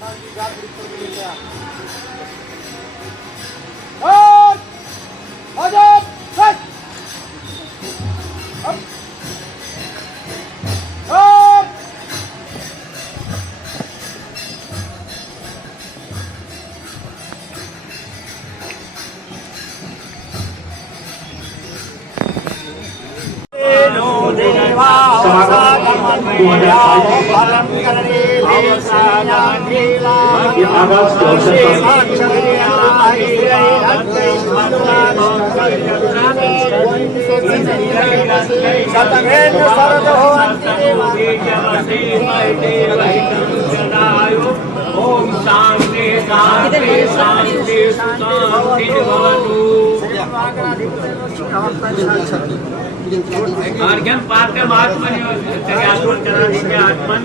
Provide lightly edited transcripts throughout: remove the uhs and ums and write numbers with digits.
ओम शांति शांति शांति शांति भवतु। अर्घ्यम पात्र महात्मनि आत्मन करा दीजिए आत्मन।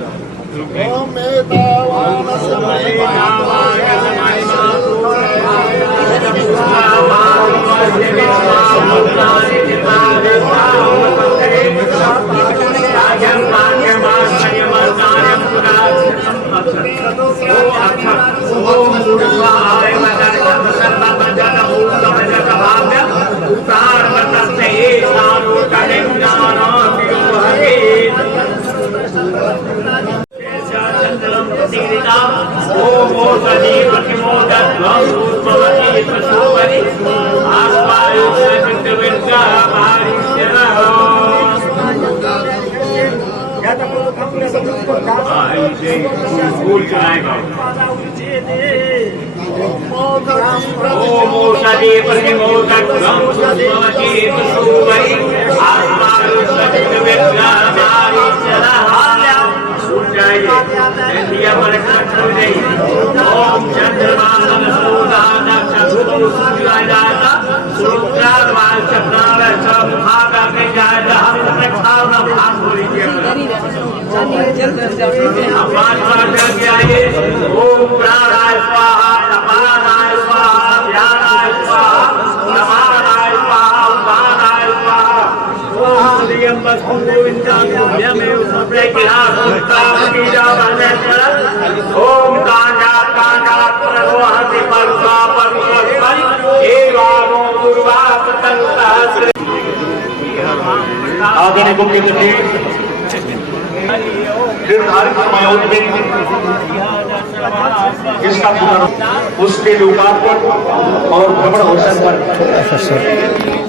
ओम प्राणाय स्वाहा अपानाय स्वाहा ध्यानाय स्वाहा समानाय स्वाहा उदानाय स्वाहा ओम दियं वस्तु गोविंदामेव ओम कांडा कांडा प्ररोहति परसा परस्पर एवामो दुर्वा पतंता आधुनिकों के लिए निर्धारित समयों में इसका उसके लोकार्पण और भ्रमण अवसर पर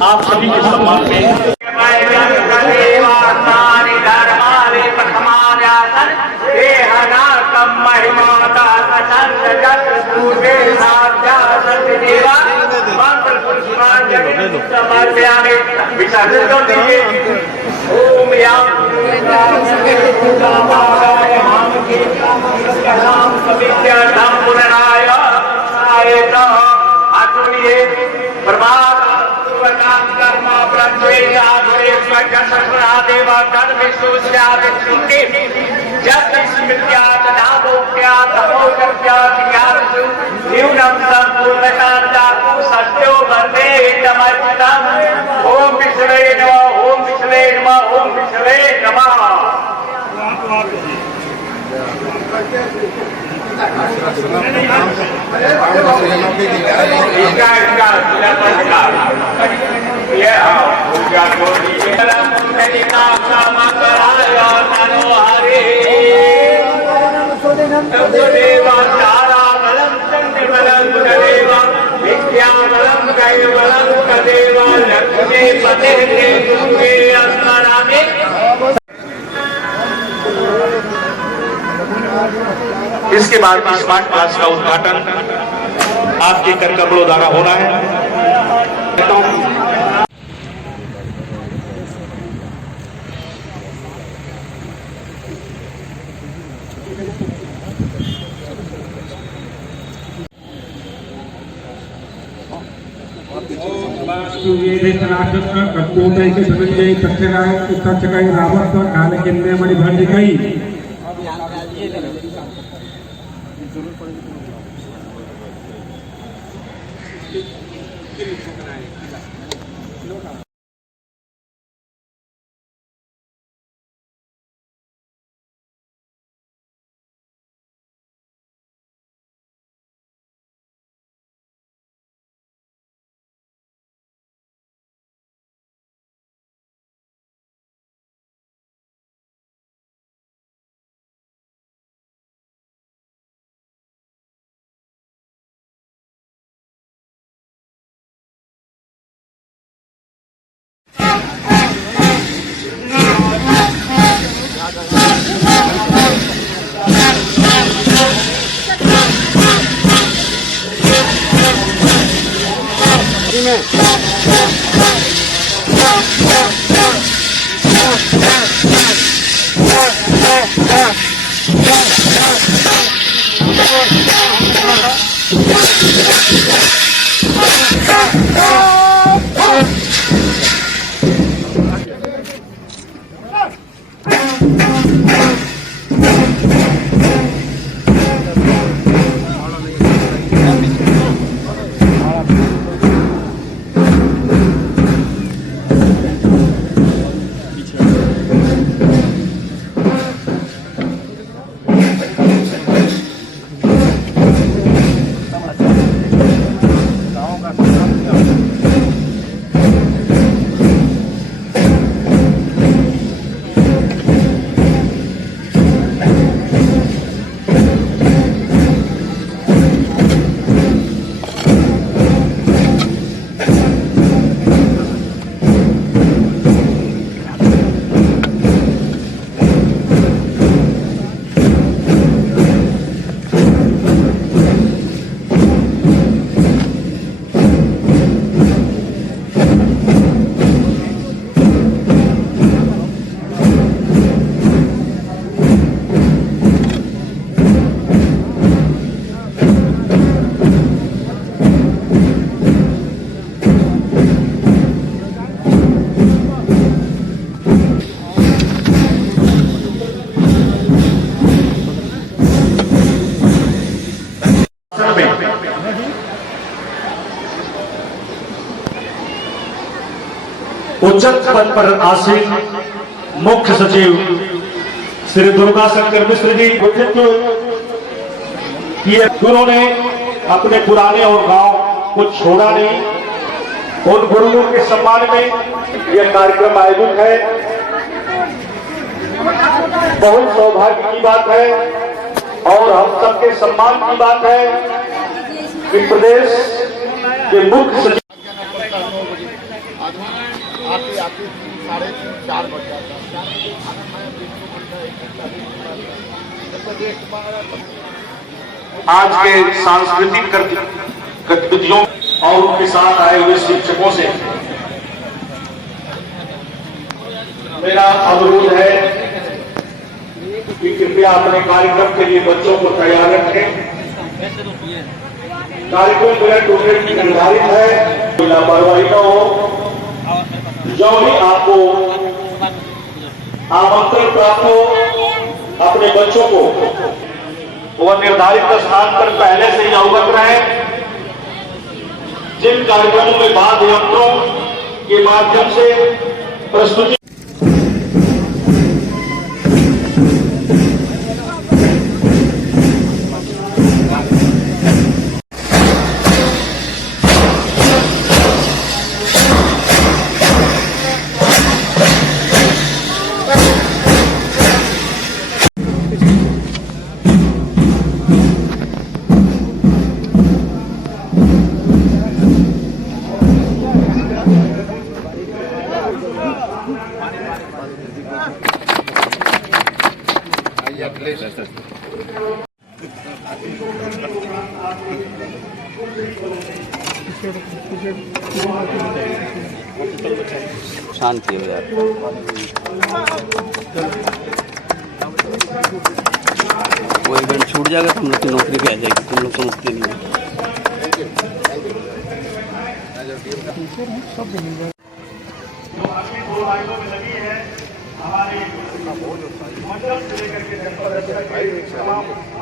आप सभी के सम्मान में विसर्जन कर दीजिए। ओम ओम विष्णवे नमः ओम विष्णवे नमः ओम विष्णवे नमः। इसके बाद स्मार्ट क्लास का उद्घाटन आपके कर कमलों द्वारा होना है। रावत काल केंद्र भंडिकई उच्चत पद पर आसीन मुख्य सचिव श्री दुर्गा शंकर मिश्र जी उन्होंने अपने पुराने और गांव को छोड़ा नहीं। उन गुरुओं के सम्मान में यह कार्यक्रम आयोजित है। बहुत सौभाग्य की बात है और हम सबके सम्मान की बात है कि प्रदेश के मुख्य सचिव आती 3:30-4 बज जाता है। खाना खाया, आज के सांस्कृतिक गतिविधियों और उनके साथ आए हुए शिक्षकों से मेरा अनुरोध है कि कृपया अपने कार्यक्रम के लिए बच्चों को तैयार रखें। कार्यक्रम मेरा टोटल निर्धारित है, लापरवाही न हो। जो ही आपको आमंत्रण प्राप्त हो, अपने बच्चों को वह निर्धारित स्थान पर पहले से ही अवगत रहे। जिन कार्यक्रमों में वाद्य यंत्रों के माध्यम से प्रस्तुति शांति हो यार। वो इवेंट छूट जाएगा तो हम लोग की नौकरी भी आ जाएगी, तुम लोग समझते नहीं हो।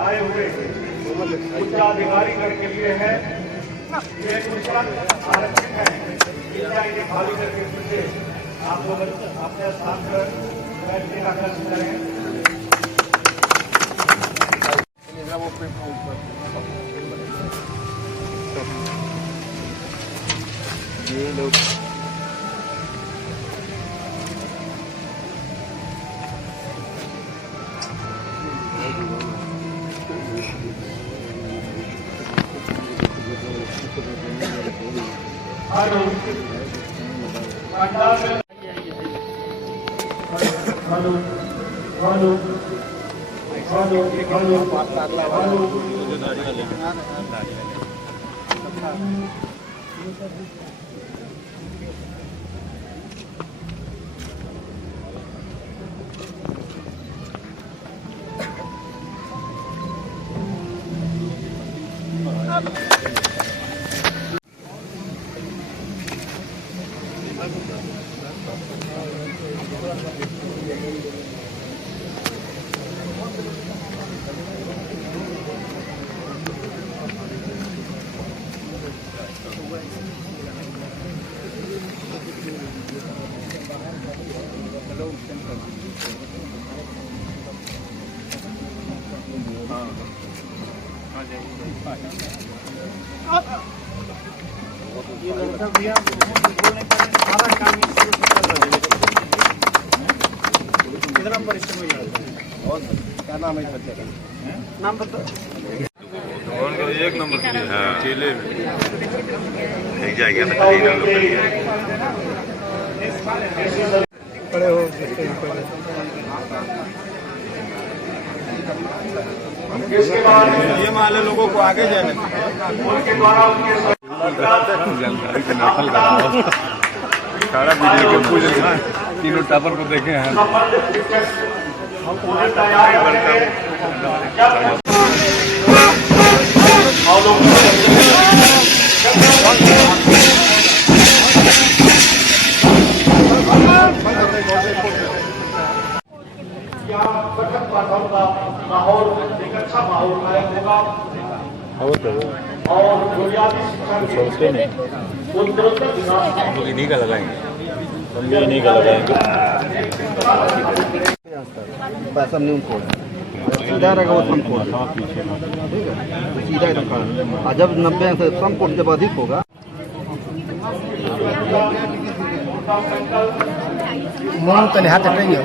आए हुए उच्चाधिकारी करके लिए है, ये कुछ आरक्षित है, ये खाली करके पूछे आप लोग अपने स्थान पर बैठने का कष्ट करें। ये लोग हेलो हेलो हेलो हेलो कितना परिश्रम हो जाता है? क्या नाम है बच्चे का? नाम बता। एक नंबर की चेले में एक जाएगा तो खड़े हो इसके बाद ये माले लोगों को आगे जाने उनके द्वारा उनके सारा वीडियो के पूछ तीनों टापर को देखे हैं माहौल एक अच्छा माहौल कायम होगा और बुनियादी शिक्षा वो निरंतर विकास इन्हीं का लगाएंगे हम भी इन्हीं का लगाएंगे पैसा नहीं उनको सीधा रहेगा वो सम कोड ठीक है सीधा एकदम खड़ा और जब 90 से सम कोड जब अधिक होगा मन तो हाथ हटेंगे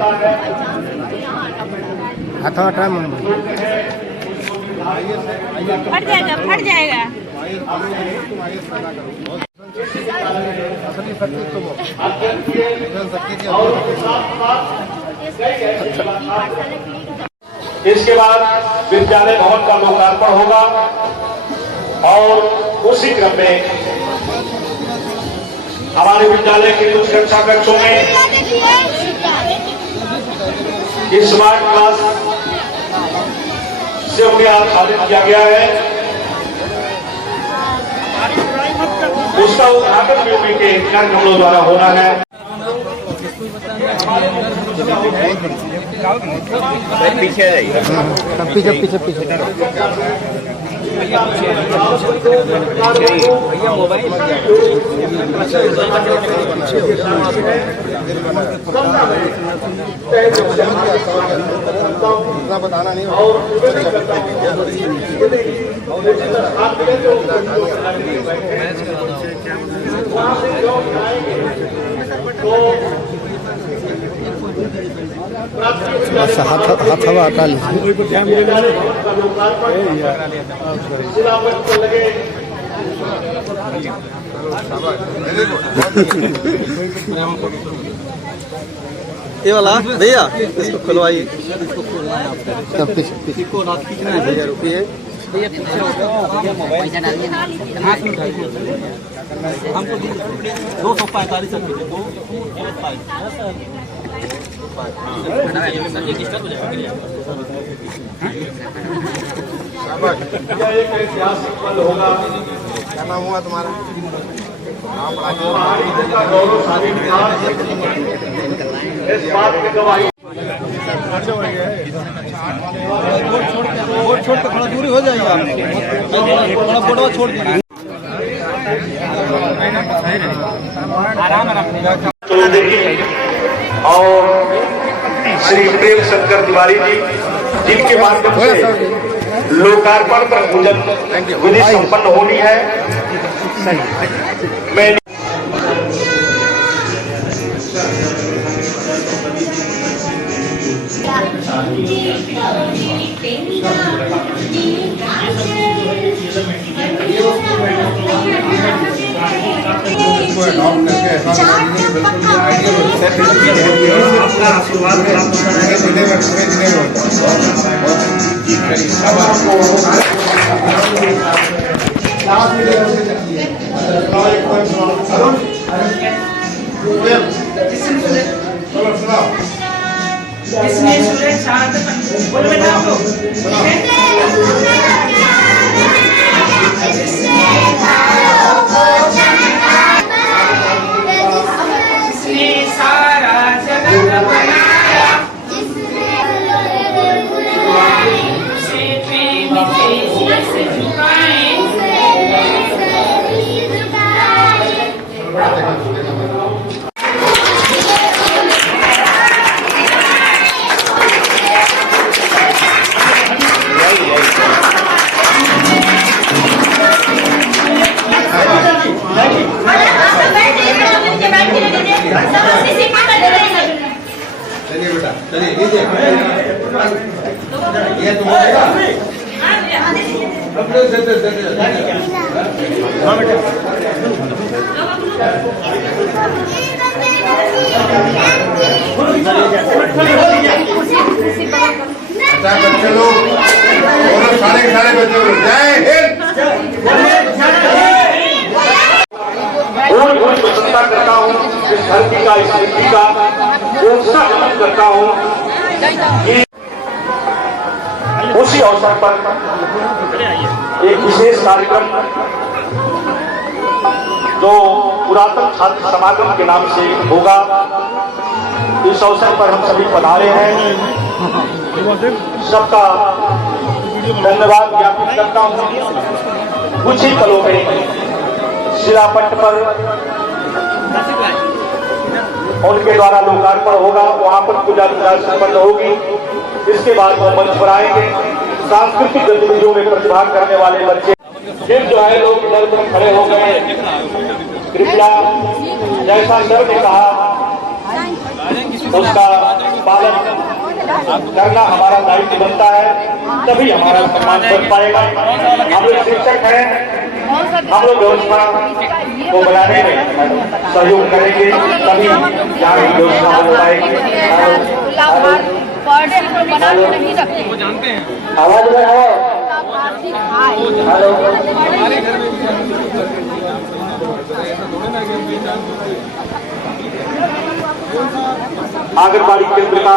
हाथ हटा मन फट जाएगा फट जाएगा। इसके बाद विद्यालय भवन का लोकार्पण होगा और उसी क्रम में हमारे विद्यालय के कुछ कक्षा कक्षों में स्मार्ट क्लास से उन्हें आच्छादित किया गया है। उसका उद्घाटन भी के कार्यक्रमों द्वारा होना है। पीछे पीछे पीछे पीछे बताना नहीं हाथ हवा हटा ये वाला भैया इसको खुलवाइए। इसको खींचना है भैया रुकिए हमको 245 यह एक ऐतिहासिक पल होगा। क्या नाम हुआ तुम्हारा का गौरवशाली विकास इस बात की गवाही छोड़ के थोड़ा दूरी हो जाएगा थोड़ा फोटो छोड़ दीजिए। और श्री प्रेम शंकर तिवारी जी जिनके माध्यम से लोकार्पण पर पूजन विधि संपन्न होनी है। मैं इसमें सूरज शांत बोल बेटा आपको जिसने सारा जगत बनाया से प्रेम से बच्चे लोग सारे बच्चे लोग जय हिंद। बहुत प्रसन्नता करता हूँ इस धरती का, इस मिट्टी का ऊंचा नमन करता हूँ कि उसी अवसर पर एक विशेष कार्यक्रम जो पुरातन छात्र समागम के नाम से होगा, इस अवसर पर हम सभी पधारे हैं। सबका धन्यवाद ज्ञापित करता हूँ। कुछ ही पलों में शिलापट्ट पर उनके द्वारा लोकार्पण होगा, वहां पर पूजा विधा संपन्न होगी। इसके बाद वो मंच पर आएंगे। सांस्कृतिक गतिविधियों में प्रतिभाग करने वाले बच्चे फिर जो है लोग इधर उधर खड़े हो गए। कृपया जैसा सर ने कहा उसका पालन करना हमारा दायित्व बनता है, तभी हमारा सम्मान बन पाएगा। हम लोग शिक्षक हैं, हम लोग व्यवस्था को बनाने में सहयोग करेंगे, तभी यहाँ की व्यवस्था हो पाएगी। आवाज में है। हेलो, आंगनबाड़ी केंद्र का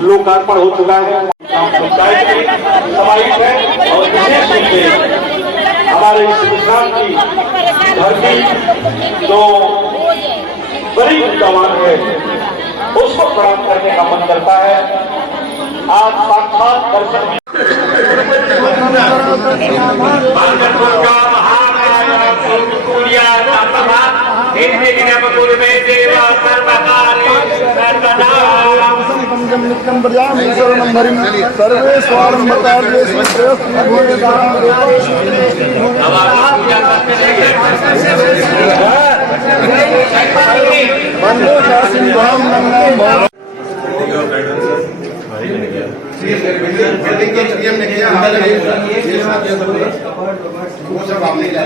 लोकार्पण हो चुका है। पंचायत की समाहित है और विशेष रूप से हमारे इस गुजरात की धरती जो बड़ी विद्वान है उसको प्रणाम करने का मन करता है। आज साक्षात दर्शन सर्वे बिल्डिंग के सीएम ने किया, वो सब आपने किया,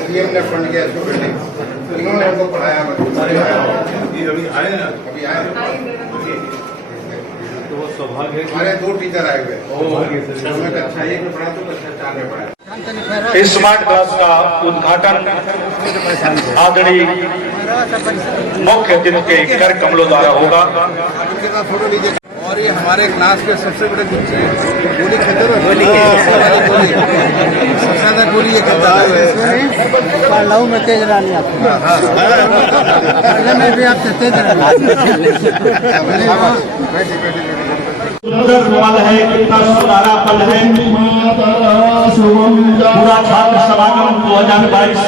सीएम ने फंड किया इसको बिल्डिंग। इन्होंने हमको पढ़ाया, अभी आए ना, अभी आए हमारे 2 टीचर आए हुए। अच्छा, एक में पढ़ा तो अच्छा, 4 में पढ़ा। इस स्मार्ट क्लास का उद्घाटन आदरणीय मुख्य अतिथि के कर कमलों द्वारा होगा। और ये हमारे क्लास के सबसे बड़े बच्चे गोली खेलते रहे, गोली सबसे ज्यादा गोली ये खेलता है। पढ़ाऊ में तेज रानी आपको में भी आपसे तेज पल है, कितना सुनहरा पल है। पूरा छात्र समागम 2022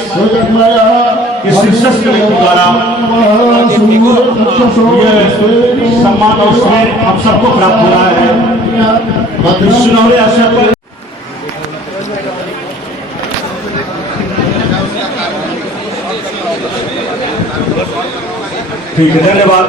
इस शिक्षक के द्वारा ये सम्मान और स्नेह हम सबको प्राप्त हो रहा है। सुनहरे अवसर पर ठीक है, धन्यवाद।